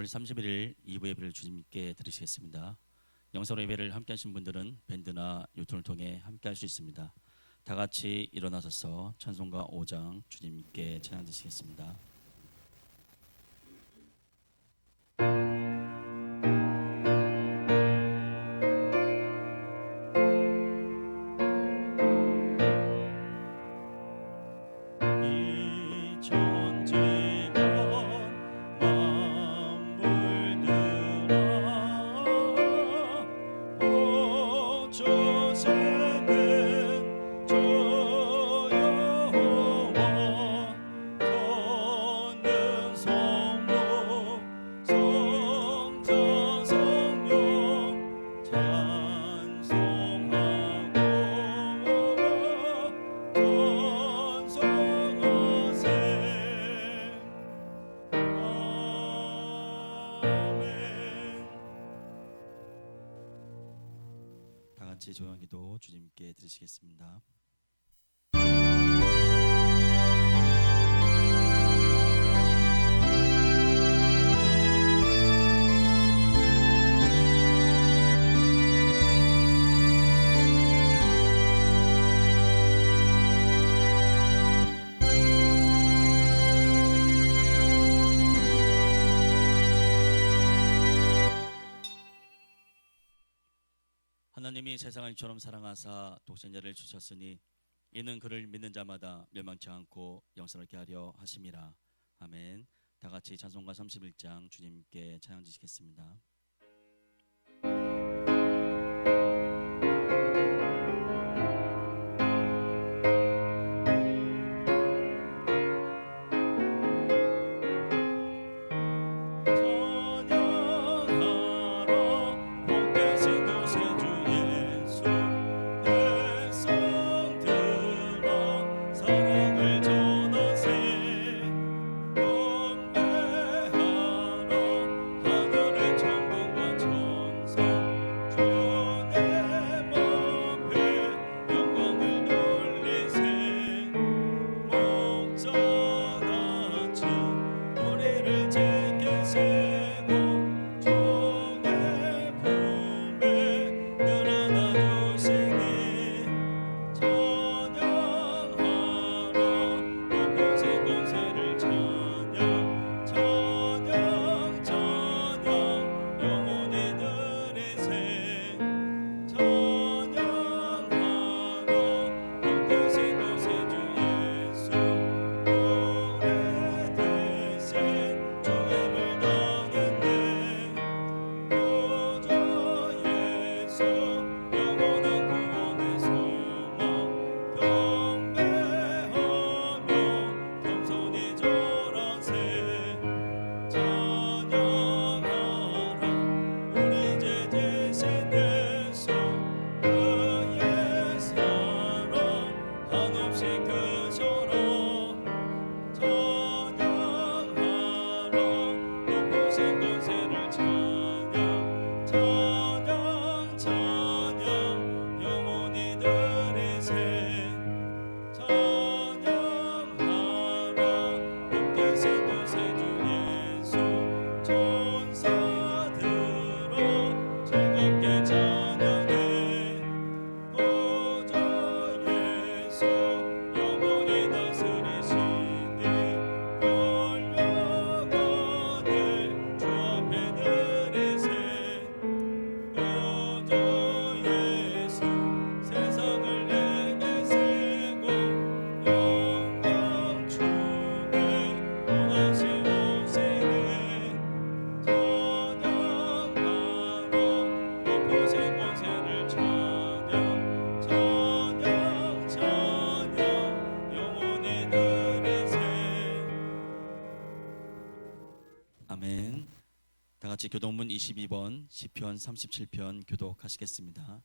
5월 31일 2부 예배를 주님께 드리시겠습니다. 영상으로 예배를 함께 하신 분들은 밴드나 유튜브를 통해 함께 할 수 있습니다. 다 같이 일어나셔서 찬송가 5장 주님께 찬양 드리시겠습니다. 같이 조용히 기도 주님께 드리시겠습니다. 하나님이 세상을 이처럼 사랑하사 독생자를 주셨으니 이는 그를 믿는 자마다 멸망치 않고 영생을 얻게 하려 하심이라. 아멘. 다 같이 찬송가 31장 주님께 찬양 드리시겠습니다. 아멘. 다 같이 교독문 22번 시편 37편 교독하시겠습니다.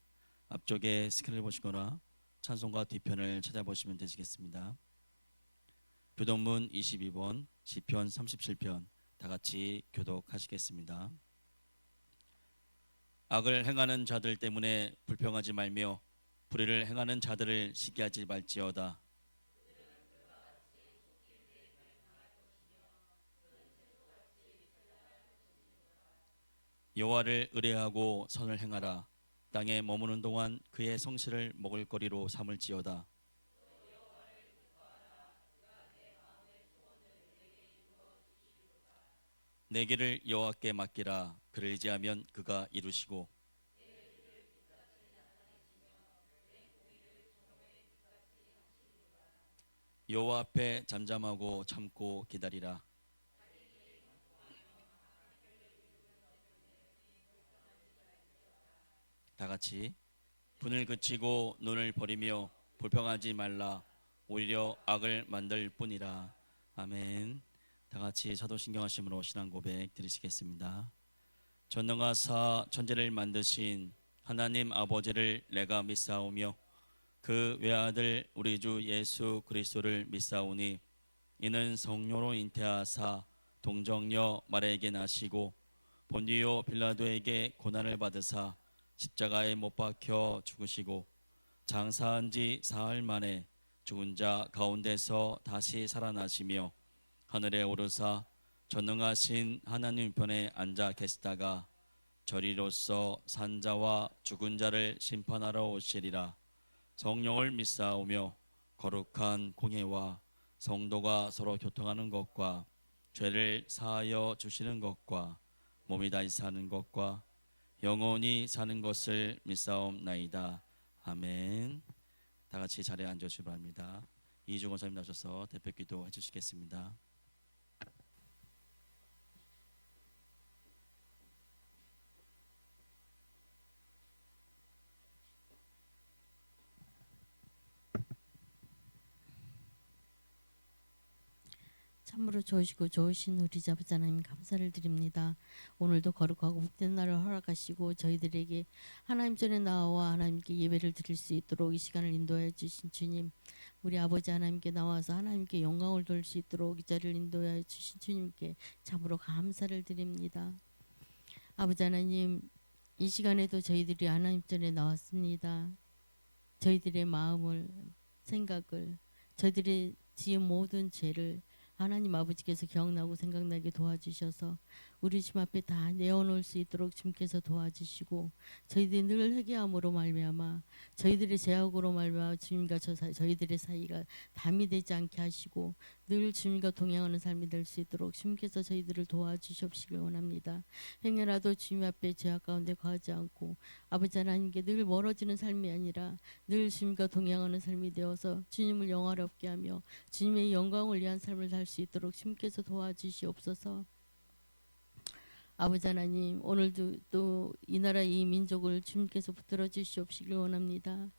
앞쪽에 스크린을 보시거나 찬송가 뒤편을 찾아보시면 되시겠습니다. 교독문 22번 시편 37편 다 같이 교독하시겠습니다. 악을 행하는 자들 때문에 불평하지 말며 불의를 행하는 자들을 시기하지 말지어다. 여호와를 의뢰하고 선을 행하라. 땅에 머무는 동안 그의 성실을 먹을거리로 삼을지어다. 내 길을 여호와께 맡기라. 그를 의지하면 그가 이루시고 여호와 앞에 잠잠하고 참고 기다리라. 다 같이 분을 그치고 눈을 버리며 불평하지 말라. 오히려 악을 만들 뿐이라. 아멘. 다 같이 사도신경하심으로 신앙 고백 드리시겠습니다. 전능하사 천지를 만드신 하나님 아버지를 내가 믿사오며 그 외아들 우리 주 예수 그리스도를 믿사오니 이는 성령으로 잉태하사 동정녀 마리아에게 나시고 본디오 빌라도에게 고난을 받으사 십자가에 못 박혀 죽으시고 장사한 지 사흘 만에 죽은 자 가운데서 다시 살아나시며 하늘에 오르사 전능하신 하나님 편에 앉아 계시다가 저리로서 산자와 죽은 자를 심판하러 오시리라. 성령을 믿사오며 거룩한 공예와 성도가 서로 교통하는 것과 죄를 사하여 주시는 것과 몸이 다시 사는 것과 영원히 사는 것을 믿사옵나이다. 아멘. 다 같이 자리에 앉으시기 바랍니다. 이주 권사님 나셔서 대표 기도 해주시겠습니다. 참으로 좋으시고 좋으신 우리 아버지 하나님 감사를 드립니다. 오늘도 거룩하고 복된 날을 허락하시고 저희들에게 하나님 전에 나와 하나님께 예배를 드릴 수 있도록 이 시간을 인도해 주신 주님, 우리 아버지 하나님께 나와서 하나님께 영광을 돌릴 수 있도록 이 자리를 인도해 주신 주님께 참으로 감사를 드립니다. 아버지 하나님, 이 시간에도 저희들이 하나님 전에 나왔습니다. 저희들의 마음을, 생각을, 저희들의 지은 모든 죄를 하나님 아버지께서 기억나고 생각나게 도와주셔서 우리 주님 앞에 다 내어놓을 수 있도록 주님께서 도와주시고 저희들이 늘 회개함으로 말미암아 저희들의 죄악으로 말미암아 주님과 저희들의 사이가 담이 되지 않게 하시고 늘 주님과 동행하는 삶이 될 수 있도록 주님께서 저희들을 도와주시옵시길 원합니다. 행여라도 주님 앞에 죄악 가운데 거하지 않고 아버지 하나님께 늘 멀어지는 삶이 아니라 늘 주님과 동행하는 삶이 되어서 주님을 영화롭게 하며 주님의 영광을 위한 삶을 살 수 있도록 주님께서 도와주시옵소서. 아버지 하나님, 오늘도 또 이 나라 이 민족을 주님께서 붙들어 주시옵시길 원합니다.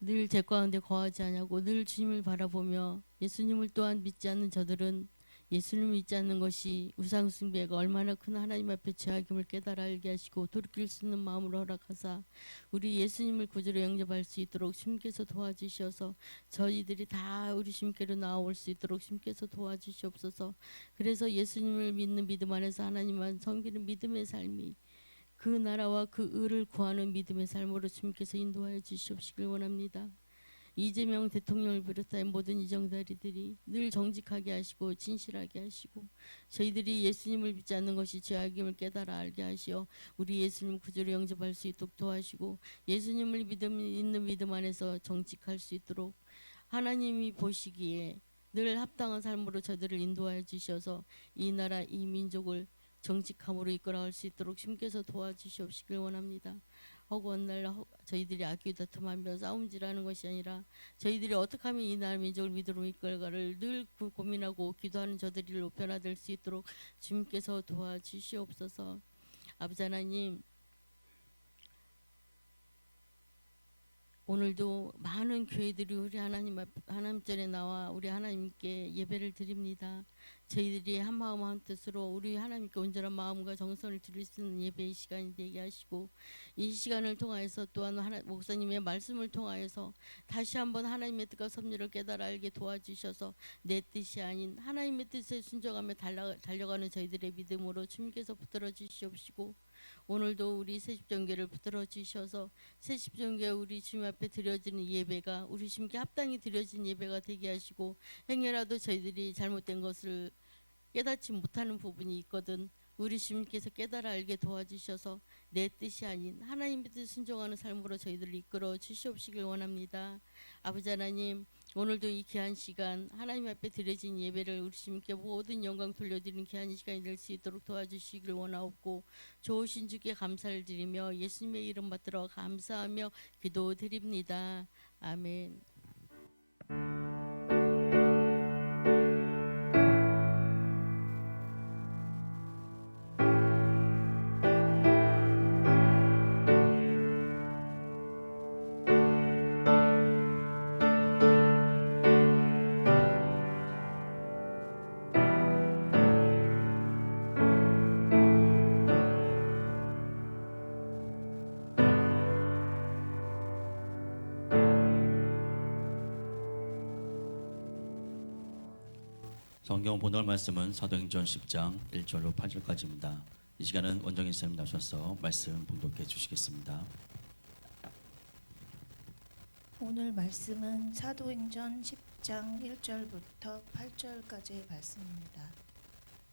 늘 죄 가운데 거하지 않냐고 늘 주님을 바라보며 예수님을 또한 믿지 않는 저들은 예수님을 믿지 않는 것이 우상 숭배가 얼마나 큰 하나님 앞에 죄악임을 깨달아 알게 하시고 돌이킬 수 있는 마음으로 허락하사 우리 예수님을 구주로 영접할 수 있도록 주님께서 도와주셔서 저희들이 다 우리 주님께로 나아올 수 있도록 주님께서 도와주시옵소서. 그래서 예수님을 믿는 믿음 안에서 하나님만 섬기는 믿음의 삶이 그 나라와 그 의를 구하는 믿음의 삶으로 주님께서 인도하여 주시옵시길 원합니다. 이재명 대통령을 비롯한 모든 이정자리들이 늘 정직하게 하시고 진실하게 하시고 저희들이 예수님을 믿지 않는 것이 죄악임을 깨달아 알게 하시어 우리 예수님 구주로 영접할 수 있도록 도와주시고 예수님을 믿는 믿음 안에서 정직할 수 있도록 하나님이 보시기에 늘 합당한 삶으로 저들을 인도하여 주셔서 이 나라 이 민족을 정직함으로 이끌어갈 수 있도록 주님께서 도와주시옵시길 원합니다. 허구한 날 저희들이 악기 다툼하며 싸움질하는 것이 아니라 저희들이 어떻게 하면 이 나라 민족을 믿음으로 이끌어가를 늘 고민하고 기도하는 저들이 변화될 수 있도록 주님께서 도와주시옵소서. 아버지 하나님, 오늘도 많은 교회들이 우리 하나님 전에 나와 우리 하나님께 예배를 드립니다. 저희들이 한 마음 한 뜻으로 우리 하나님께 온전한 마음과 정성을 드릴 수 있는 예배의 시간이 되게 하시고 이 시간을 통하여서 또한 목사님의 말씀을 통하여서 다시 한번 하나님의 뜻과 섭리를 깨달아 알게 도와주셔서 내 뜻이 아닌 하나님의 뜻에 순종하며 달려가는 저희들의 믿음으로 주님께서 붙들어 주시옵시고 오늘도 우리 새십전교를 붙들어 주셔서 새십전교에 우리 주님 앞에 드려지는 예배가 우리 주님께 합당히 드려진 예배가 되게 하시고 행여라도 저희들이 잘못된 것을 깨닫지 못하는 부분이 있거든 우리 주님께서 깨달아 알게 도와주셔서 내 뜻이 아닌 하나님의 뜻 순종하는 삶으로 저희들을 이끌어 주시옵시길 원합니다. 아버지 하나님, 오늘도 이 귀한 시간 하나님 앞에 드려진 예배를 우리 주님께 모든 영광 돌려드리는 귀한 시간이 될 수 있도록 도와주시길 원하옵고, 좋으신 주께 감사를 드리며 예수님의 이름 받들어 감사하며 기도드립니다. 아멘. 성경 본월 말씀은 사도행전 10장 1절로 8절까지입니다. 이 시간은 원정인 선생님 나셔서 말씀 봉독해 주시겠습니다. 오늘 말씀은 사도행전 10장 1절부터 8절까지의 말씀입니다.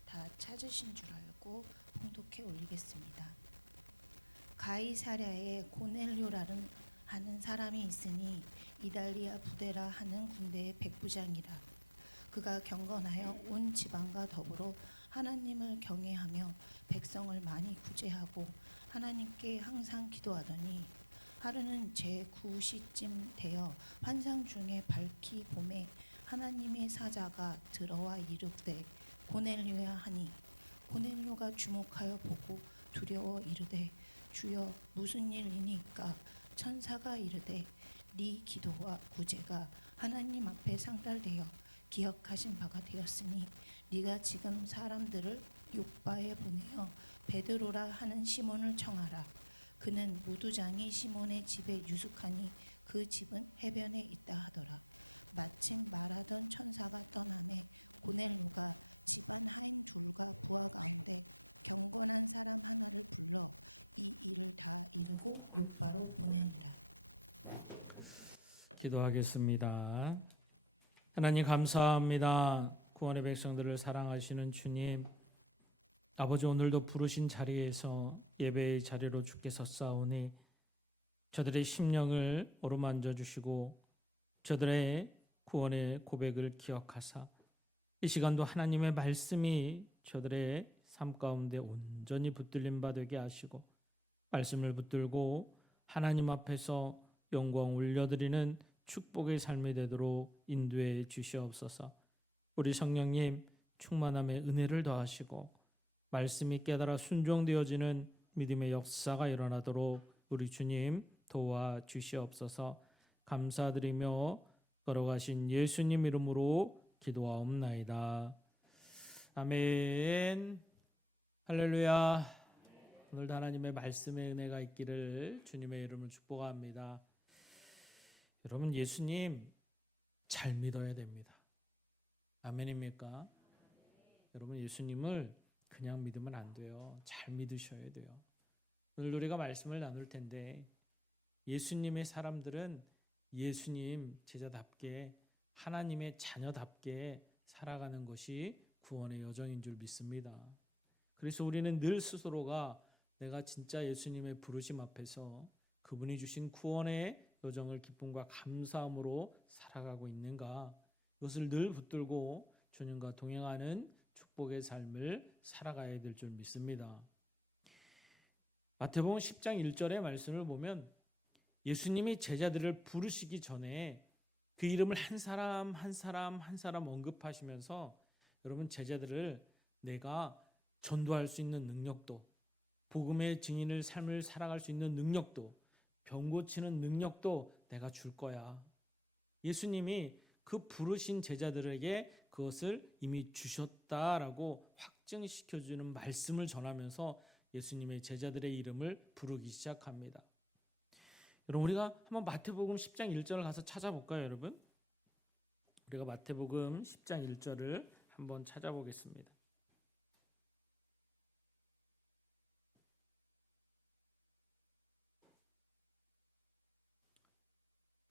다 찾으신 줄 알고 봉독해 올리겠습니다. 가이사랴에 고넬료라는 하는 사람이 있으니 이달리아 부데라 하는 군대의 백부장이라. 그가 경건하여 온 지방과 더불어 하나님을 경외하며 백성을 많이 구제하고 하나님께 항상 기도하더니, 하루는 제9시쯤 되어 환상 중에 밝히 봄에 하나님의 사자가 들어와 이르되 고넬료야 하니, 고넬료가 주목하여 보고 두려워 이르되 주여 무슨 일이니까? 천사가 이르되 네 기도와 구제가 하나님 앞에 상달되어 기억하신 바가 되었으니 네가 지금 사람들을 욥바에 보내어 베드로라 하는 시몬을 청하라. 그는 무두장이 시몬의 집에 유숙하니 그 집은 해변에 있다 하더라. 마침 말하던 천사가 떠나매 고넬료가 집안 하인 둘과 부하 가운데 경건한 사람 하나를 불러 이 일을 다 이루고 욥바로 보내니라. 기도하겠습니다. 하나님 감사합니다. 구원의 백성들을 사랑하시는 주님, 아버지, 오늘도 부르신 자리에서 예배의 자리로 주께 섰사오니 저들의 심령을 어루만져 주시고 저들의 구원의 고백을 기억하사 이 시간도 하나님의 말씀이 저들의 삶 가운데 온전히 붙들림 바 되게 하시고 말씀을 붙들고 하나님 앞에서 영광 올려드리는 축복의 삶이 되도록 인도해 주시옵소서. 우리 성령님 충만함의 은혜를 더하시고 말씀이 깨달아 순종되어지는 믿음의 역사가 일어나도록 우리 주님 도와주시옵소서. 감사드리며 걸어가신 예수님 이름으로 기도하옵나이다. 아멘. 할렐루야. 오늘도 하나님의 말씀의 은혜가 있기를 주님의 이름을 축복합니다. 여러분, 예수님 잘 믿어야 됩니다. 아멘입니까? 여러분, 예수님을 그냥 믿으면 안 돼요. 잘 믿으셔야 돼요. 오늘 우리가 말씀을 나눌 텐데, 예수님의 사람들은 예수님 제자답게 하나님의 자녀답게 살아가는 것이 구원의 여정인 줄 믿습니다. 그래서 우리는 늘 스스로가 내가 진짜 예수님의 부르심 앞에서 그분이 주신 구원의 여정을 기쁨과 감사함으로 살아가고 있는가, 이것을 늘 붙들고 주님과 동행하는 축복의 삶을 살아가야 될 줄 믿습니다. 마태복음 10장 1절의 말씀을 보면 예수님이 제자들을 부르시기 전에 그 이름을 한 사람 한 사람 한 사람 언급하시면서 여러분, 제자들을 내가 전도할 수 있는 능력도, 복음의 증인을 삶을 살아갈 수 있는 능력도, 병 고치는 능력도 내가 줄 거야. 예수님이 그 부르신 제자들에게 그것을 이미 주셨다라고 확증시켜주는 말씀을 전하면서 예수님의 제자들의 이름을 부르기 시작합니다. 여러분, 우리가 한번 마태복음 10장 1절을 가서 찾아볼까요, 여러분? 우리가 마태복음 10장 1절을 한번 찾아보겠습니다.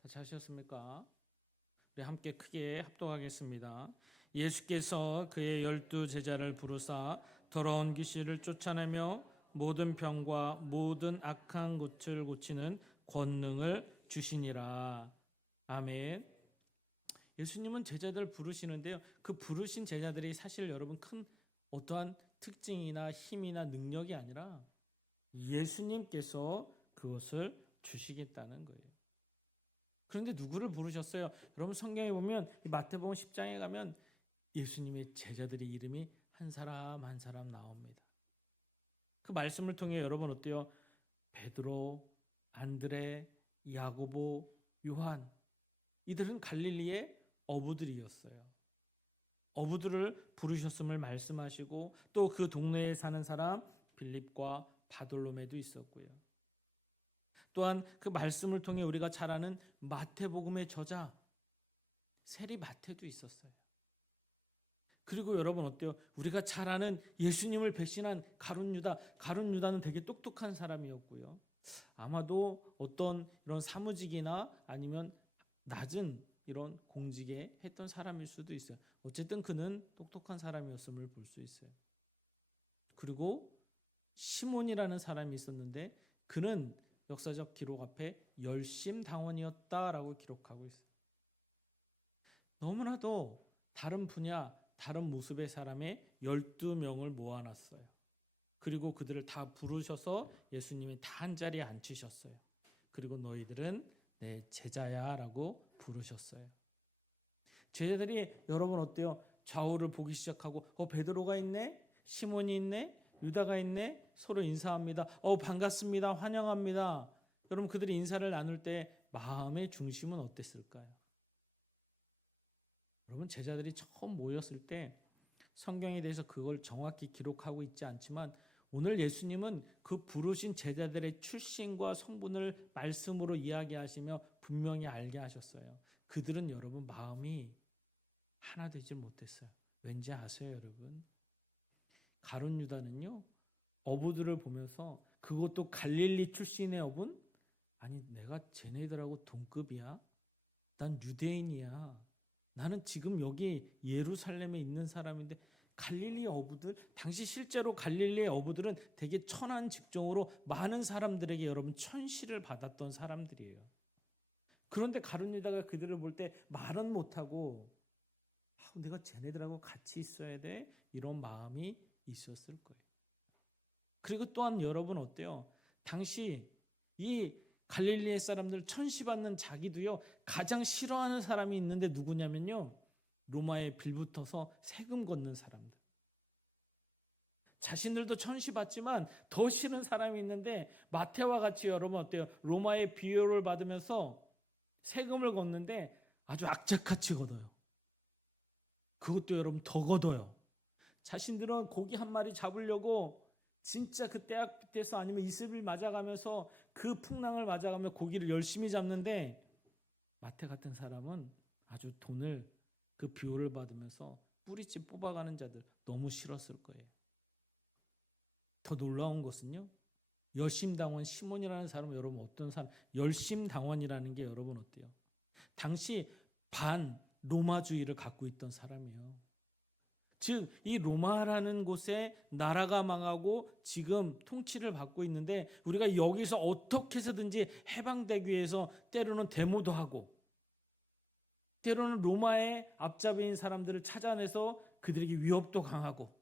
다 찾으셨습니까? 우리 함께 크게 합독하겠습니다. 예수께서 그의 12 제자를 부르사 더러운 귀신을 쫓아내며 모든 병과 모든 악한 것을 고치는 권능을 주시니라. 아멘. 예수님은 제자들 부르시는데요. 그 부르신 제자들이 사실 여러분 큰 어떠한 특징이나 힘이나 능력이 아니라 예수님께서 그것을 주시겠다는 거예요. 그런데 누구를 부르셨어요? 여러분 성경에 보면 이 마태복음 10장에 가면 예수님의 제자들의 이름이 한 사람 한 사람 나옵니다. 그 말씀을 통해 여러분 어때요? 베드로, 안드레, 야고보, 요한, 이들은 갈릴리의 어부들이었어요. 어부들을 부르셨음을 말씀하시고 또 그 동네에 사는 사람 빌립과 바돌로메도 있었고요. 또한 그 말씀을 통해 우리가 잘 아는 마태복음의 저자 세리 마태도 있었어요. 그리고 여러분 어때요? 우리가 잘 아는 예수님을 배신한 가룟 유다, 가룟 유다는 되게 똑똑한 사람이었고요. 아마도 어떤 이런 사무직이나 아니면 낮은 이런 공직에 했던 사람일 수도 있어요. 어쨌든 그는 똑똑한 사람이었음을 볼 수 있어요. 그리고 시몬이라는 사람이 있었는데 그는 역사적 기록 앞에 열심당원이었다라고 기록하고 있어요. 너무나도 다른 분야, 다른 모습의 사람의 12명을 모아놨어요. 그리고 그들을 다 부르셔서 예수님이 다 한 자리에 앉히셨어요. 그리고 너희들은 내 제자야 라고 부르셨어요. 제자들이 여러분 어때요? 좌우를 보기 시작하고 베드로가 있네? 시몬이 있네? 유다가 있네? 서로 인사합니다. 반갑습니다. 환영합니다. 여러분 그들이 인사를 나눌 때 마음의 중심은 어땠을까요? 여러분 제자들이 처음 모였을 때 성경에 대해서 그걸 정확히 기록하고 있지 않지만 오늘 예수님은 그 부르신 제자들의 출신과 성분을 말씀으로 이야기하시며 분명히 알게 하셨어요. 그들은 여러분 마음이 하나 되질 못했어요. 왠지 아세요 여러분? 가룟 유다는요 어부들을 보면서 그것도 갈릴리 출신의 어분? 아니 내가 쟤네들하고 동급이야? 난 유대인이야. 나는 지금 여기 예루살렘에 있는 사람인데 갈릴리 어부들, 당시 실제로 갈릴리의 어부들은 되게 천한 직종으로 많은 사람들에게 여러분 천시를 받았던 사람들이에요. 그런데 가룟 유다가 그들을 볼 때 말은 못하고 내가 쟤네들하고 같이 있어야 돼? 이런 마음이 있었을 거예요. 그리고 또한 여러분 어때요? 당시 이 갈릴리의 사람들 천시 받는 자기도요 가장 싫어하는 사람이 있는데 누구냐면요 로마에 빌붙어서 세금 걷는 사람들. 자신들도 천시 받지만 더 싫은 사람이 있는데 마태와 같이 여러분 어때요? 로마의 비효를 받으면서 세금을 걷는데 아주 악착같이 걷어요. 그것도 여러분 더 걷어요. 자신들은 고기 한 마리 잡으려고 진짜 그 떼약 밑에서 아니면 이슬을 맞아가면서 그 풍랑을 맞아가며 고기를 열심히 잡는데 마태 같은 사람은 아주 돈을 그 비호를 받으면서 뿌리째 뽑아가는 자들 너무 싫었을 거예요. 더 놀라운 것은요. 열심당원 시몬이라는 사람은 여러분 어떤 사람? 열심당원이라는 게 여러분 어때요? 당시 반 로마주의를 갖고 있던 사람이에요. 즉 이 로마라는 곳에 나라가 망하고 지금 통치를 받고 있는데 우리가 여기서 어떻게 해서든지 해방되기 위해서 때로는 데모도 하고 때로는 로마의 앞잡이인 사람들을 찾아내서 그들에게 위협도 강하고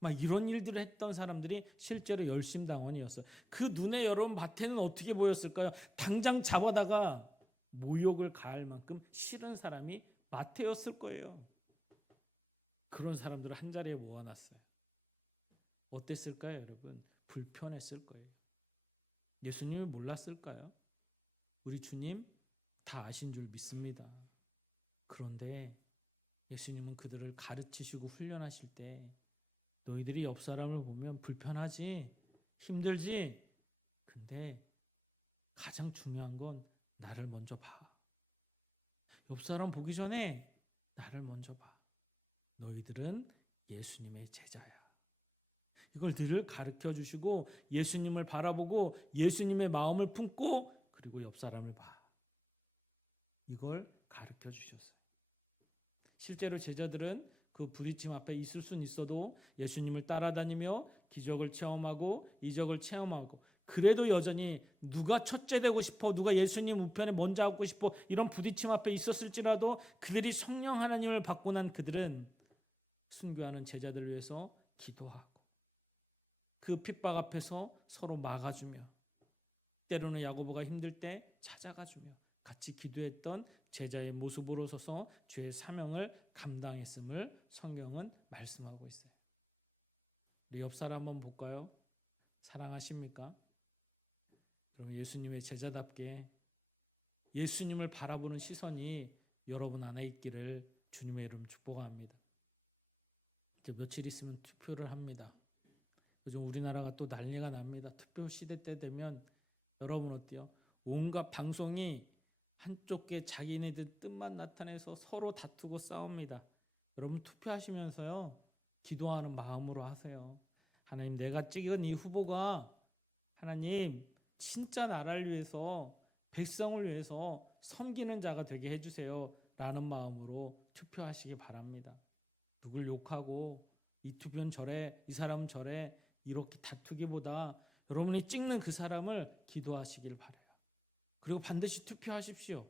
막 이런 일들을 했던 사람들이 실제로 열심당원이었어요. 그 눈에 여러분 마태는 어떻게 보였을까요? 당장 잡아다가 모욕을 가할 만큼 싫은 사람이 마태였을 거예요. 그런 사람들을 한 자리에 모아놨어요. 어땠을까요, 여러분? 불편했을 거예요. 예수님을 몰랐을까요? 우리 주님 다 아신 줄 믿습니다. 그런데 예수님은 그들을 가르치시고 훈련하실 때 너희들이 옆 사람을 보면 불편하지, 힘들지. 근데 가장 중요한 건 나를 먼저 봐. 옆 사람 보기 전에 나를 먼저 봐. 너희들은 예수님의 제자야. 이걸 늘 가르쳐 주시고 예수님을 바라보고 예수님의 마음을 품고 그리고 옆 사람을 봐. 이걸 가르쳐 주셨어요. 실제로 제자들은 그 그 부딪힘 앞에 있을 수는 있어도 예수님을 따라다니며 기적을 체험하고 이적을 체험하고, 그래도 여전히 누가 첫째 되고 싶어, 누가 예수님 우편에 먼저 앉고 싶어, 이런 부딪힘 앞에 있었을지라도 그들이 성령 하나님을 받고 난 그들은 순교하는 제자들을 위해서 기도하고 그 핍박 앞에서 서로 막아주며, 때로는 야고보가 힘들 때 찾아가주며 같이 기도했던 제자의 모습으로 서서 죄의 사명을 감당했음을 성경은 말씀하고 있어요. 우리 옆 사람 한번 볼까요? 사랑하십니까? 그럼 예수님의 제자답게 예수님을 바라보는 시선이 여러분 안에 있기를 주님의 이름 축복합니다. 이제 며칠 있으면 투표를 합니다. 요즘 우리나라가 또 난리가 납니다. 투표 시대 때 되면 여러분 어때요? 온갖 방송이 한쪽에 자기네들 뜻만 나타내서 서로 다투고 싸웁니다. 여러분 투표하시면서요, 기도하는 마음으로 하세요. 하나님, 내가 찍은 이 후보가 하나님 진짜 나라를 위해서, 백성을 위해서 섬기는 자가 되게 해주세요 라는 마음으로 투표하시기 바랍니다. 누굴 욕하고 이 투표는 저래, 이 사람은 저래 이렇게 다투기보다 여러분이 찍는 그 사람을 기도하시길 바라요. 그리고 반드시 투표하십시오.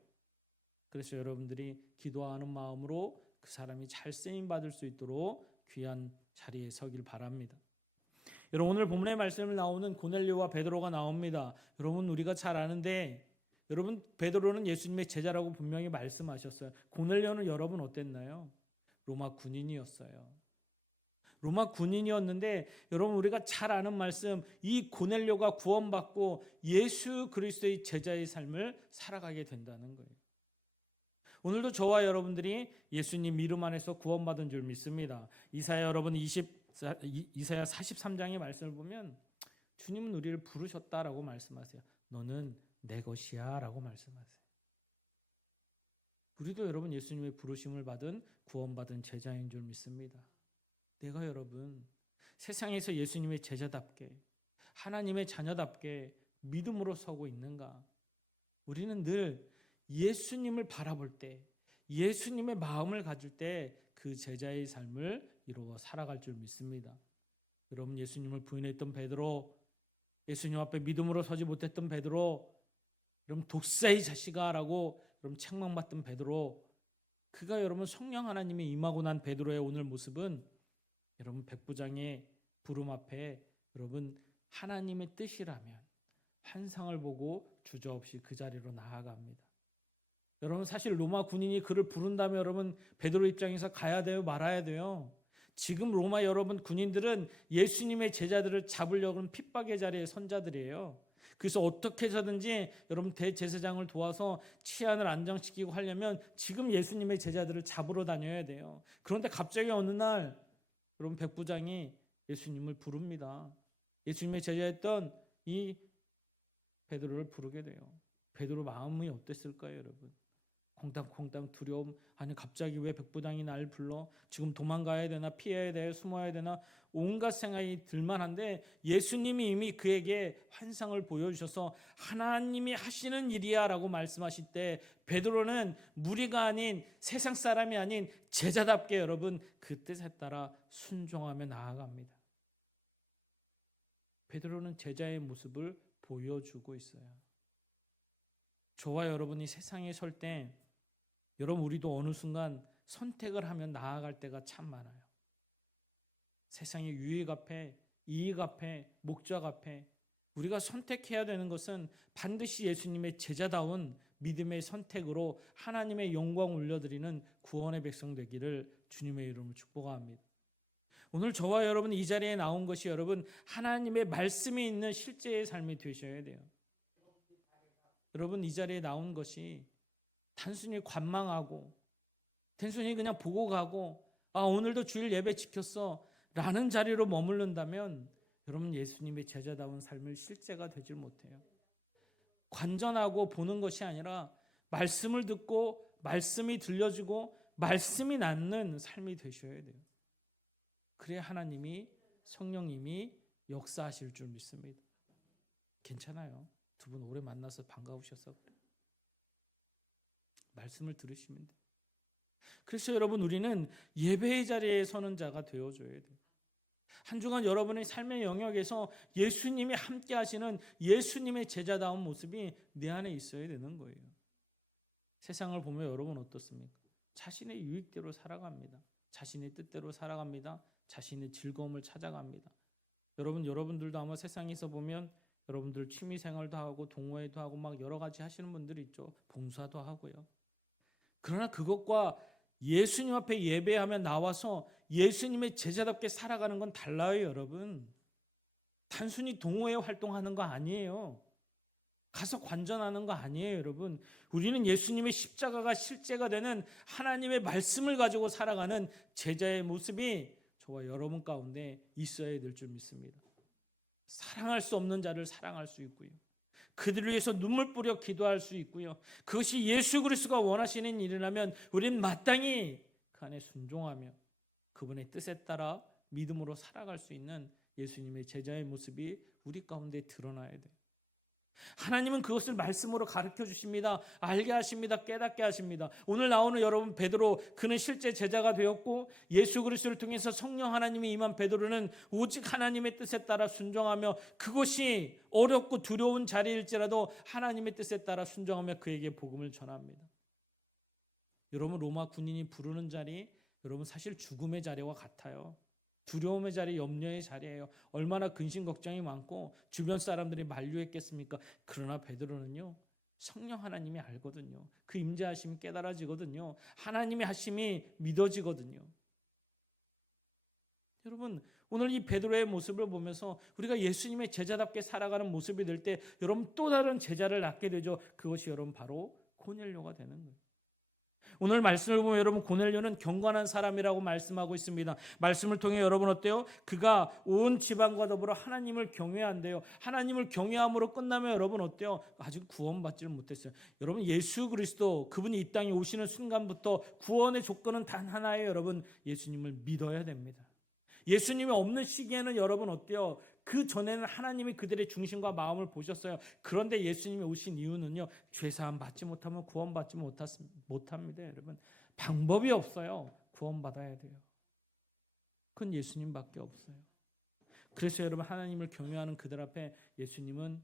그래서 여러분들이 기도하는 마음으로 그 사람이 잘 쓰임받을 수 있도록 귀한 자리에 서길 바랍니다. 여러분, 오늘 본문의 말씀을 나오는 고넬료와 베드로가 나옵니다. 여러분, 우리가 잘 아는데, 여러분, 베드로는 예수님의 제자라고 분명히 말씀하셨어요. 고넬료는 여러분 어땠나요? 로마 군인이었어요. 로마 군인이었는데, 여러분 우리가 잘 아는 말씀, 이 고넬료가 구원받고 예수 그리스도의 제자의 삶을 살아가게 된다는 거예요. 오늘도 저와 여러분들이 예수님 이름 안에서 구원받은 줄 믿습니다. 이사야 43장의 말씀을 보면 주님은 우리를 부르셨다라고 말씀하세요. 너는 내 것이야 라고 말씀하세요. 우리도 여러분 예수님의 부르심을 받은 구원받은 제자인 줄 믿습니다. 내가 여러분 세상에서 예수님의 제자답게, 하나님의 자녀답게 믿음으로 서고 있는가? 우리는 늘 예수님을 바라볼 때, 예수님의 마음을 가질 때 그 제자의 삶을 이루어 살아갈 줄 믿습니다. 여러분, 예수님을 부인했던 베드로, 예수님 앞에 믿음으로 서지 못했던 베드로, 여러분 독사의 자식아 라고 여러분 책망받던 베드로, 그가 여러분 성령 하나님이 임하고 난 베드로의 오늘 모습은 여러분 백부장의 부름 앞에 여러분 하나님의 뜻이라면 환상을 보고 주저없이 그 자리로 나아갑니다. 여러분, 사실 로마 군인이 그를 부른다면 여러분 베드로 입장에서 가야 돼요, 말아야 돼요? 지금 로마 여러분 군인들은 예수님의 제자들을 잡으려고 하는 핍박의 자리에 선 자들이에요. 그래서 어떻게 해서든지 여러분 대제사장을 도와서 치안을 안정시키고 하려면 지금 예수님의 제자들을 잡으러 다녀야 돼요. 그런데 갑자기 어느 날 여러분 백부장이 예수님을 부릅니다. 예수님의 제자였던 이 베드로를 부르게 돼요. 베드로 마음이 어땠을까요, 여러분? 콩닥콩닥 두려움, 아니 갑자기 왜 백부장이 날 불러? 지금 도망가야 되나, 피해야 돼, 숨어야 되나, 온갖 생각이 들만한데 예수님이 이미 그에게 환상을 보여주셔서 하나님이 하시는 일이야 라고 말씀하실 때 베드로는 무리가 아닌, 세상 사람이 아닌 제자답게 여러분 그 뜻에 따라 순종하며 나아갑니다. 베드로는 제자의 모습을 보여주고 있어요. 저와 여러분이 세상에 설 때 여러분 우리도 어느 순간 선택을 하면 나아갈 때가 참 많아요. 세상의 유익 앞에, 이익 앞에, 목적 앞에 우리가 선택해야 되는 것은 반드시 예수님의 제자다운 믿음의 선택으로 하나님의 영광 올려드리는 구원의 백성 되기를 주님의 이름으로 축복합니다. 오늘 저와 여러분 이 자리에 나온 것이 여러분 하나님의 말씀이 있는 실제의 삶이 되셔야 돼요. 여러분 이 자리에 나온 것이 단순히 관망하고 단순히 그냥 보고 가고 오늘도 주일 예배 지켰어 라는 자리로 머무른다면 여러분 예수님의 제자다운 삶을 실제가 되질 못해요. 관전하고 보는 것이 아니라 말씀을 듣고 말씀이 들려지고 말씀이 낳는 삶이 되셔야 돼요. 그래야 하나님이, 성령님이 역사하실 줄 믿습니다. 괜찮아요. 두 분 오래 만나서 반가우셔서 그래요. 말씀을 들으시면 돼요. 그래서 여러분 우리는 예배의 자리에 서는 자가 되어줘야 돼요. 한 주간 여러분의 삶의 영역에서 예수님이 함께 하시는 예수님의 제자다운 모습이 내 안에 있어야 되는 거예요. 세상을 보면 여러분 어떻습니까? 자신의 유익대로 살아갑니다. 자신의 뜻대로 살아갑니다. 자신의 즐거움을 찾아갑니다. 여러분들도 아마 세상에서 보면 여러분들 취미 생활도 하고 동호회도 하고 막 여러 가지 하시는 분들이 있죠. 봉사도 하고요. 그러나 그것과 예수님 앞에 예배하며 나와서 예수님의 제자답게 살아가는 건 달라요, 여러분. 단순히 동호회 활동하는 거 아니에요. 가서 관전하는 거 아니에요, 여러분. 우리는 예수님의 십자가가 실제가 되는 하나님의 말씀을 가지고 살아가는 제자의 모습이 저와 여러분 가운데 있어야 될 줄 믿습니다. 사랑할 수 없는 자를 사랑할 수 있고요. 그들을 위해서 눈물 뿌려 기도할 수 있고요. 그것이 예수 그리스도가 원하시는 일이라면 우리는 마땅히 그 안에 순종하며 그분의 뜻에 따라 믿음으로 살아갈 수 있는 예수님의 제자의 모습이 우리 가운데 드러나야 돼요. 하나님은 그것을 말씀으로 가르쳐 주십니다. 알게 하십니다. 깨닫게 하십니다. 오늘 나오는 여러분 베드로, 그는 실제 제자가 되었고 예수 그리스도를 통해서 성령 하나님이 임한 베드로는 오직 하나님의 뜻에 따라 순종하며 그것이 어렵고 두려운 자리일지라도 하나님의 뜻에 따라 순종하며 그에게 복음을 전합니다. 여러분 로마 군인이 부르는 자리, 여러분 사실 죽음의 자리와 같아요. 두려움의 자리, 염려의 자리예요. 얼마나 근심 걱정이 많고 주변 사람들이 만류했겠습니까? 그러나 베드로는요, 성령 하나님이 알거든요. 그 임재하심이 깨달아지거든요. 하나님의 하심이 믿어지거든요. 여러분 오늘 이 베드로의 모습을 보면서 우리가 예수님의 제자답게 살아가는 모습이 될 때 여러분 또 다른 제자를 낳게 되죠. 그것이 여러분 바로 고넬료가 되는 거예요. 오늘 말씀을 보면 여러분 고넬료는 경건한 사람이라고 말씀하고 있습니다. 말씀을 통해 여러분 어때요? 그가 온 지방과 더불어 하나님을 경외한대요. 하나님을 경외함으로 끝나면 여러분 어때요? 아직 구원받지를 못했어요. 여러분 예수 그리스도 그분이 이 땅에 오시는 순간부터 구원의 조건은 단 하나예요. 여러분 예수님을 믿어야 됩니다. 예수님이 없는 시기에는 여러분 어때요? 그 전에는 하나님이 그들의 중심과 마음을 보셨어요. 그런데 예수님이 오신 이유는요, 죄사함 받지 못하면 구원받지 못합니다. 여러분 방법이 없어요. 구원받아야 돼요. 그건 예수님밖에 없어요. 그래서 여러분 하나님을 경외하는 그들 앞에 예수님은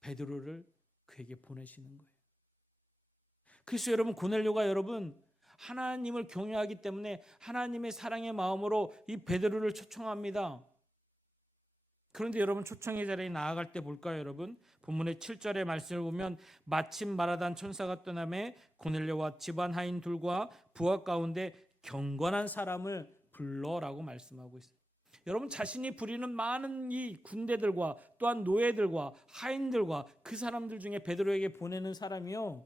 베드로를 그에게 보내시는 거예요. 그래서 여러분 고넬료가 여러분 하나님을 경외하기 때문에 하나님의 사랑의 마음으로 이 베드로를 초청합니다. 그런데 여러분 초청의 자리에 나아갈 때 볼까요, 여러분? 본문의 7절의 말씀을 보면 마침 마라단 천사가 떠나매 고넬료와 집안 하인 둘과 부하 가운데 경건한 사람을 불러라고 말씀하고 있어요. 여러분 자신이 부리는 많은 이 군대들과 또한 노예들과 하인들과 그 사람들 중에 베드로에게 보내는 사람이요,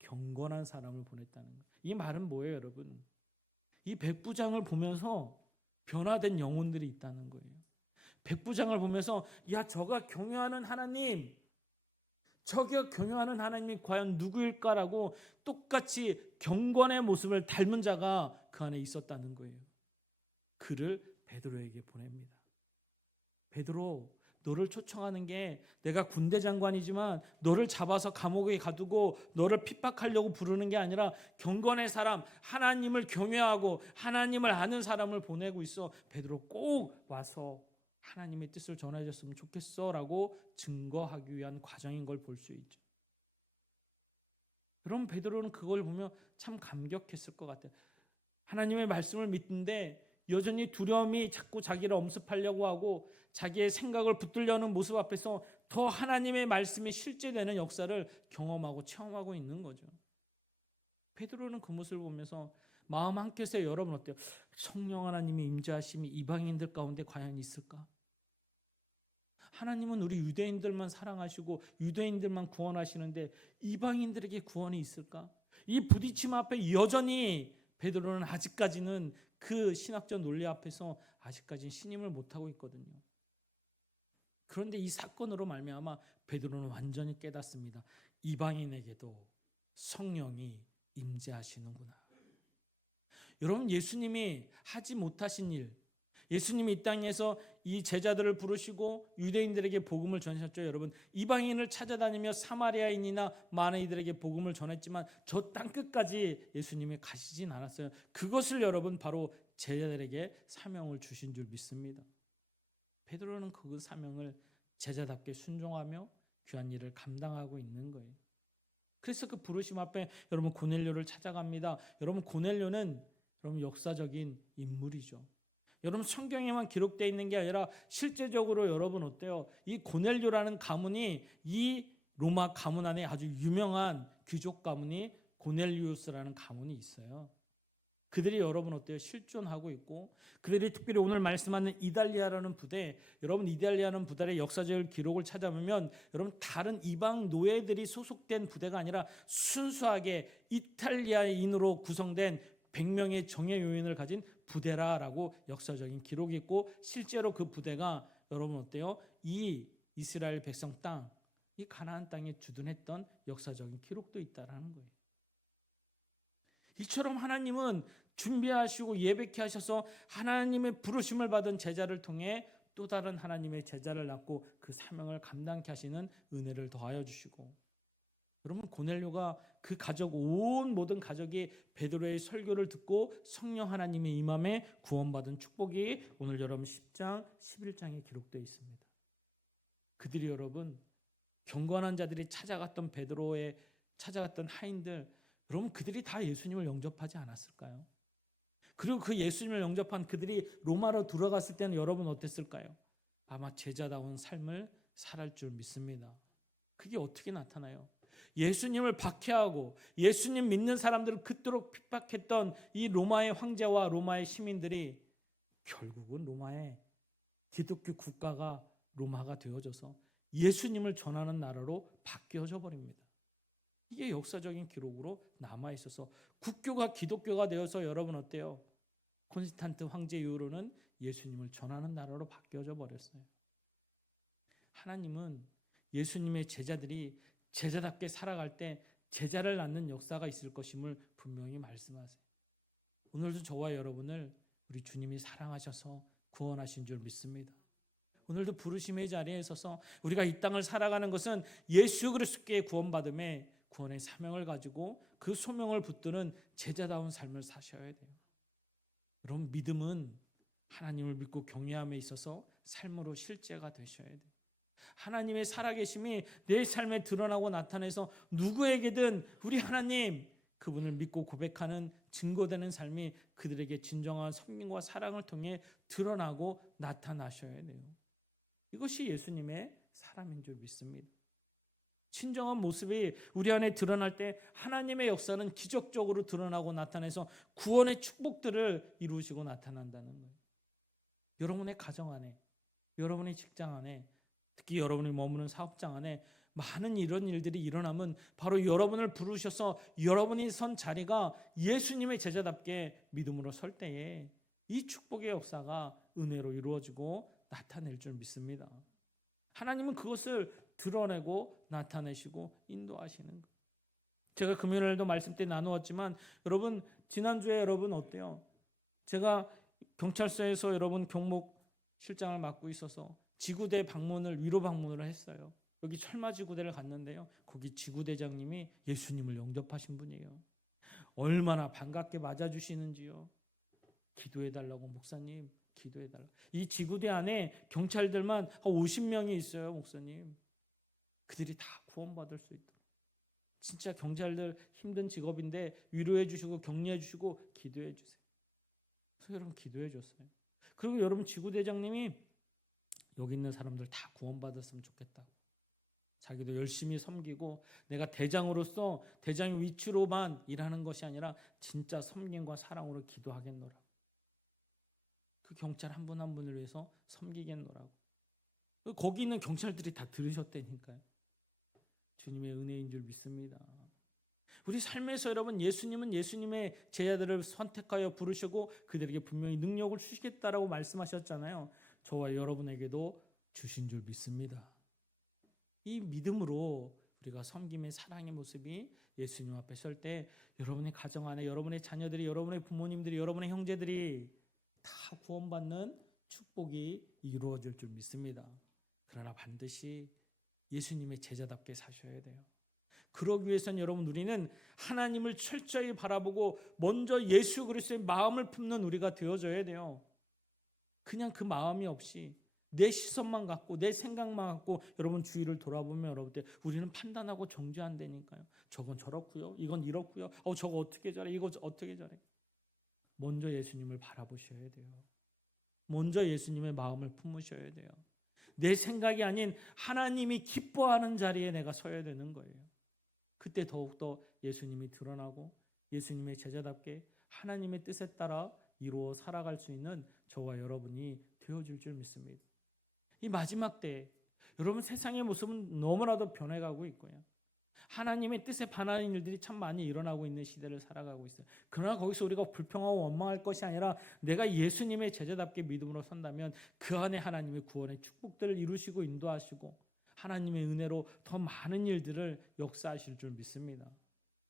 경건한 사람을 보냈다는 거예요. 이 말은 뭐예요, 여러분? 이 백부장을 보면서 변화된 영혼들이 있다는 거예요. 백부장을 보면서 야, 저가 경외하는 하나님, 저기가 경외하는 하나님이 과연 누구일까라고 똑같이 경건의 모습을 닮은 자가 그 안에 있었다는 거예요. 그를 베드로에게 보냅니다. 베드로, 너를 초청하는 게 내가 군대 장관이지만 너를 잡아서 감옥에 가두고 너를 핍박하려고 부르는 게 아니라 경건의 사람, 하나님을 경외하고 하나님을 아는 사람을 보내고 있어. 베드로 꼭 와서 하나님의 뜻을 전해줬으면 좋겠어 라고 증거하기 위한 과정인 걸 볼 수 있죠. 여러분 베드로는 그걸 보며 참 감격했을 것 같아요. 하나님의 말씀을 믿는데 여전히 두려움이 자꾸 자기를 엄습하려고 하고 자기의 생각을 붙들려는 모습 앞에서 더 하나님의 말씀이 실제되는 역사를 경험하고 체험하고 있는 거죠. 베드로는 그 모습을 보면서 마음 한켠에 여러분 어때요? 성령 하나님의 임재하심이 이방인들 가운데 과연 있을까? 하나님은 우리 유대인들만 사랑하시고 유대인들만 구원하시는데 이방인들에게 구원이 있을까? 이 부딪힘 앞에 여전히 베드로는 아직까지는 그 신학적 논리 앞에서 아직까지는 신임을 못하고 있거든요. 그런데 이 사건으로 말미암아 베드로는 완전히 깨닫습니다. 이방인에게도 성령이 임재하시는구나. 여러분 예수님이 하지 못하신 일, 예수님이 이 땅에서 이 제자들을 부르시고 유대인들에게 복음을 전하셨죠. 여러분, 이방인을 찾아다니며 사마리아인이나 많은 이들에게 복음을 전했지만 저 땅끝까지 예수님이 가시진 않았어요. 그것을 여러분 바로 제자들에게 사명을 주신 줄 믿습니다. 베드로는 그 사명을 제자답게 순종하며 귀한 일을 감당하고 있는 거예요. 그래서 그 부르심 앞에 여러분 고넬료를 찾아갑니다. 여러분 고넬료는 여러분 역사적인 인물이죠. 여러분 성경에만 기록되어 있는 게 아니라 실제적으로 여러분 어때요? 이 고넬료라는 가문이 이 로마 가문 안에 아주 유명한 귀족 가문이 고넬리우스라는 가문이 있어요. 그들이 여러분 어때요? 실존하고 있고 그들이 특별히 오늘 말씀하는 이달리아라는 부대, 여러분 이달리아라는 부대의 역사적 기록을 찾아보면 여러분 다른 이방 노예들이 소속된 부대가 아니라 순수하게 이탈리아인으로 구성된 100명의 정예 요인을 가진 부대라라고 역사적인 기록이 있고 실제로 그 부대가 여러분 어때요? 이 이스라엘 백성 땅, 이 가나안 땅에 주둔했던 역사적인 기록도 있다라는 거예요. 이처럼 하나님은 준비하시고 예배케 하셔서 하나님의 부르심을 받은 제자를 통해 또 다른 하나님의 제자를 낳고 그 사명을 감당케 하시는 은혜를 더하여 주시고 여러분 고넬료가 그 가족 온 모든 가족이 베드로의 설교를 듣고 성령 하나님의 임함에 구원받은 축복이 오늘 여러분 10장 11장에 기록되어 있습니다. 그들이 여러분 경건한 자들이 찾아갔던 베드로의 찾아갔던 하인들 여러분 그들이 다 예수님을 영접하지 않았을까요? 그리고 그 예수님을 영접한 그들이 로마로 들어갔을 때는 여러분 어땠을까요? 아마 제자다운 삶을 살할 줄 믿습니다. 그게 어떻게 나타나요? 예수님을 박해하고 예수님 믿는 사람들을 그토록 핍박했던 이 로마의 황제와 로마의 시민들이 결국은 로마의 기독교 국가가 로마가 되어져서 예수님을 전하는 나라로 바뀌어져 버립니다. 이게 역사적인 기록으로 남아있어서 국교가 기독교가 되어서 여러분 어때요? 콘스탄트 황제 이후로는 예수님을 전하는 나라로 바뀌어져 버렸어요. 하나님은 예수님의 제자들이 제자답게 살아갈 때 제자를 낳는 역사가 있을 것임을 분명히 말씀하세요. 오늘도 저와 여러분을 우리 주님이 사랑하셔서 구원하신 줄 믿습니다. 오늘도 부르심의 자리에 서서 우리가 이 땅을 살아가는 것은 예수 그리스도께 구원받음에 구원의 사명을 가지고 그 소명을 붙드는 제자다운 삶을 사셔야 돼요. 여러분 믿음은 하나님을 믿고 경외함에 있어서 삶으로 실제가 되셔야 돼요. 하나님의 살아계심이 내 삶에 드러나고 나타내서 누구에게든 우리 하나님 그분을 믿고 고백하는 증거되는 삶이 그들에게 진정한 섬김과 사랑을 통해 드러나고 나타나셔야 돼요. 이것이 예수님의 사람인 줄 믿습니다. 친정한 모습이 우리 안에 드러날 때 하나님의 역사는 기적적으로 드러나고 나타내서 구원의 축복들을 이루시고 나타난다는 거예요. 여러분의 가정 안에, 여러분의 직장 안에, 특히 여러분이 머무는 사업장 안에 많은 이런 일들이 일어나면 바로 여러분을 부르셔서 여러분이 선 자리가 예수님의 제자답게 믿음으로 설 때에 이 축복의 역사가 은혜로 이루어지고 나타낼 줄 믿습니다. 하나님은 그것을 드러내고 나타내시고 인도하시는 거예요. 제가 금요일에도 말씀 때 나누었지만 여러분 지난주에 여러분 어때요? 제가 경찰서에서 여러분 경목 실장을 맡고 있어서 지구대 방문을 위로 방문을 했어요. 여기 철마 지구대를 갔는데요. 거기 지구대장님이 예수님을 영접하신 분이에요. 얼마나 반갑게 맞아주시는지요. 기도해달라고 목사님 기도해달라. 이 지구대 안에 경찰들만 한 50명이 있어요. 목사님. 그들이 다 구원받을 수 있도록. 진짜 경찰들 힘든 직업인데 위로해 주시고 격려해 주시고 기도해 주세요. 그래서 여러분 기도해 줬어요. 그리고 여러분 지구대장님이 여기 있는 사람들 다 구원받았으면 좋겠다고. 자기도 열심히 섬기고 내가 대장으로서 대장의 위치로만 일하는 것이 아니라 진짜 섬김과 사랑으로 기도하겠노라고. 그 경찰 한 분 한 분을 위해서 섬기겠노라고. 거기 있는 경찰들이 다 들으셨다니까요. 주님의 은혜인 줄 믿습니다. 우리 삶에서 여러분 예수님은 예수님의 제자들을 선택하여 부르시고 그들에게 분명히 능력을 주시겠다라고 말씀하셨잖아요. 저와 여러분에게도 주신 줄 믿습니다. 이 믿음으로 우리가 섬김의 사랑의 모습이 예수님 앞에 설 때 여러분의 가정 안에 여러분의 자녀들이 여러분의 부모님들이 여러분의 형제들이 다 구원받는 축복이 이루어질 줄 믿습니다. 그러나 반드시 예수님의 제자답게 사셔야 돼요. 그러기 위해서는 여러분, 우리는 하나님을 철저히 바라보고 먼저 예수 그리스도의 마음을 품는 우리가 되어져야 돼요. 그냥 그 마음이 없이 내 시선만 갖고 내 생각만 갖고 여러분 주위를 돌아보면 여러분들 우리는 판단하고 정죄 안 되니까요. 저건 저렇고요. 이건 이렇고요. 저거 어떻게 저래. 이거 어떻게 저래. 먼저 예수님을 바라보셔야 돼요. 먼저 예수님의 마음을 품으셔야 돼요. 내 생각이 아닌 하나님이 기뻐하는 자리에 내가 서야 되는 거예요. 그때 더욱더 예수님이 드러나고 예수님의 제자답게 하나님의 뜻에 따라 이루어 살아갈 수 있는 저와 여러분이 되어줄 줄 믿습니다. 이 마지막 때에 여러분, 세상의 모습은 너무나도 변해가고 있고요. 하나님의 뜻에 반하는 일들이 참 많이 일어나고 있는 시대를 살아가고 있어요. 그러나 거기서 우리가 불평하고 원망할 것이 아니라 내가 예수님의 제자답게 믿음으로 선다면 그 안에 하나님의 구원의 축복들을 이루시고 인도하시고 하나님의 은혜로 더 많은 일들을 역사하실 줄 믿습니다.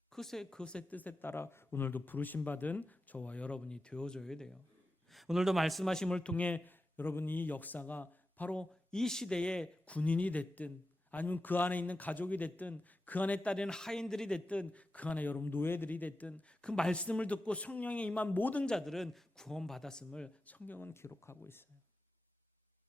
그것의 뜻에 따라 오늘도 부르심 받은 저와 여러분이 되어줘야 돼요. 오늘도 말씀하심을 통해 여러분, 이 역사가 바로 이 시대의 군인이 됐든 아니면 그 안에 있는 가족이 됐든 그 안에 따르는 하인들이 됐든 그 안에 여러분 노예들이 됐든 그 말씀을 듣고 성령에 임한 모든 자들은 구원받았음을 성경은 기록하고 있어요.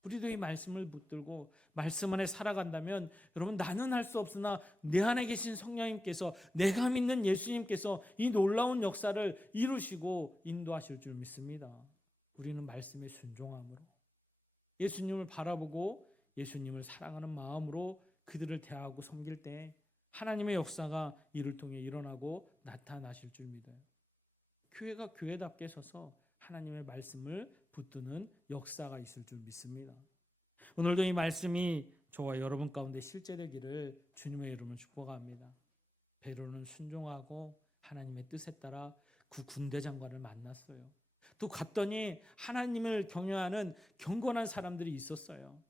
우리도 이 말씀을 붙들고 말씀 안에 살아간다면 여러분, 나는 할 수 없으나 내 안에 계신 성령님께서, 내가 믿는 예수님께서 이 놀라운 역사를 이루시고 인도하실 줄 믿습니다. 우리는 말씀에 순종함으로 예수님을 바라보고 예수님을 사랑하는 마음으로 그들을 대하고 섬길 때 하나님의 역사가 이를 통해 일어나고 나타나실 줄 믿어요. 교회가 교회답게 서서 하나님의 말씀을 붙드는 역사가 있을 줄 믿습니다. 오늘도 이 말씀이 저와 여러분 가운데 실제되기를 주님의 이름으로 축복합니다. 베드로는 순종하고 하나님의 뜻에 따라 그 군대 장관을 만났어요. 또 갔더니 하나님을 경외하는 경건한 사람들이 있었어요.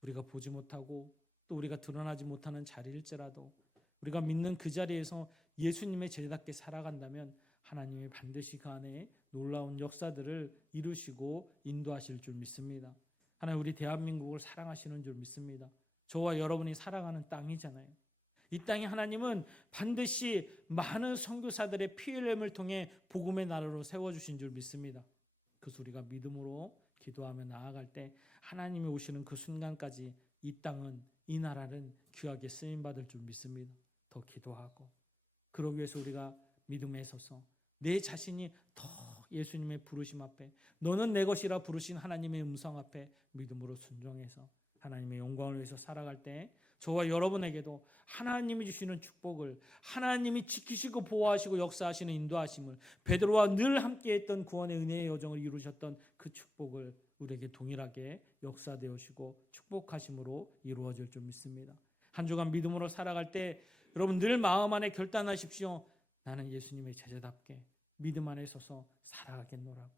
우리가 보지 못하고 또 우리가 드러나지 못하는 자리일지라도 우리가 믿는 그 자리에서 예수님의 제자답게 살아간다면 하나님이 반드시 그 안에 놀라운 역사들을 이루시고 인도하실 줄 믿습니다. 하나님, 우리 대한민국을 사랑하시는 줄 믿습니다. 저와 여러분이 살아가는 땅이잖아요. 이 땅에 하나님은 반드시 많은 선교사들의 피 흘림을 통해 복음의 나라로 세워주신 줄 믿습니다. 그래서 우리가 믿음으로 기도하며 나아갈 때 하나님이 오시는 그 순간까지 이 땅은, 이 나라는 귀하게 쓰임받을 줄 믿습니다. 더 기도하고 그러기 위해서 우리가 믿음에 서서 내 자신이 더 예수님의 부르심 앞에, 너는 내 것이라 부르신 하나님의 음성 앞에 믿음으로 순종해서 하나님의 영광을 위해서 살아갈 때 저와 여러분에게도 하나님이 주시는 축복을, 하나님이 지키시고 보호하시고 역사하시는 인도하심을, 베드로와 늘 함께했던 구원의 은혜의 여정을 이루셨던 그 축복을 우리에게 동일하게 역사되어시고 축복하심으로 이루어질 줄 믿습니다. 한 주간 믿음으로 살아갈 때 여러분 늘 마음 안에 결단하십시오. 나는 예수님의 제자답게 믿음 안에 서서 살아가겠노라고.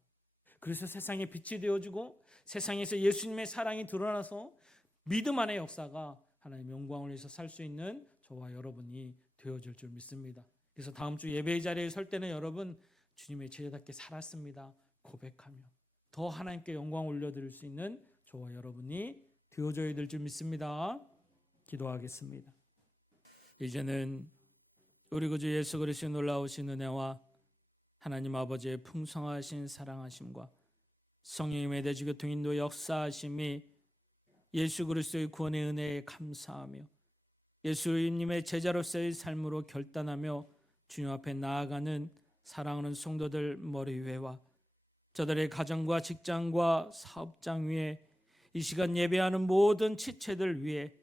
그래서 세상에 빛이 되어주고 세상에서 예수님의 사랑이 드러나서 믿음 안의 역사가 하나님의 영광을 위해서 살 수 있는 저와 여러분이 되어줄 줄 믿습니다. 그래서 다음 주 예배의 자리에 설 때는 여러분, 주님의 제자답게 살았습니다 고백하며 더 하나님께 영광 올려드릴 수 있는 저와 여러분이 되어져야 될 줄 믿습니다. 기도하겠습니다. 이제는 우리 구주 예수 그리스도의 놀라우신 은혜와 하나님 아버지의 풍성하신 사랑하심과 성령님의 대주교통 인도 역사하심이 예수 그리스도의 구원의 은혜에 감사하며 예수님의 제자로서의 삶으로 결단하며 주님 앞에 나아가는 사랑하는 성도들 머리 위에와 저들의 가정과 직장과 사업장 위에 이 시간 예배하는 모든 지체들 위에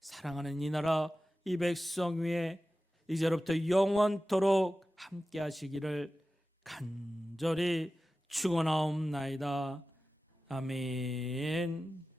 사랑하는 이 나라 이 백성 위에 이제로부터 영원토록 함께 하시기를 간절히 축원하옵나이다. 아멘.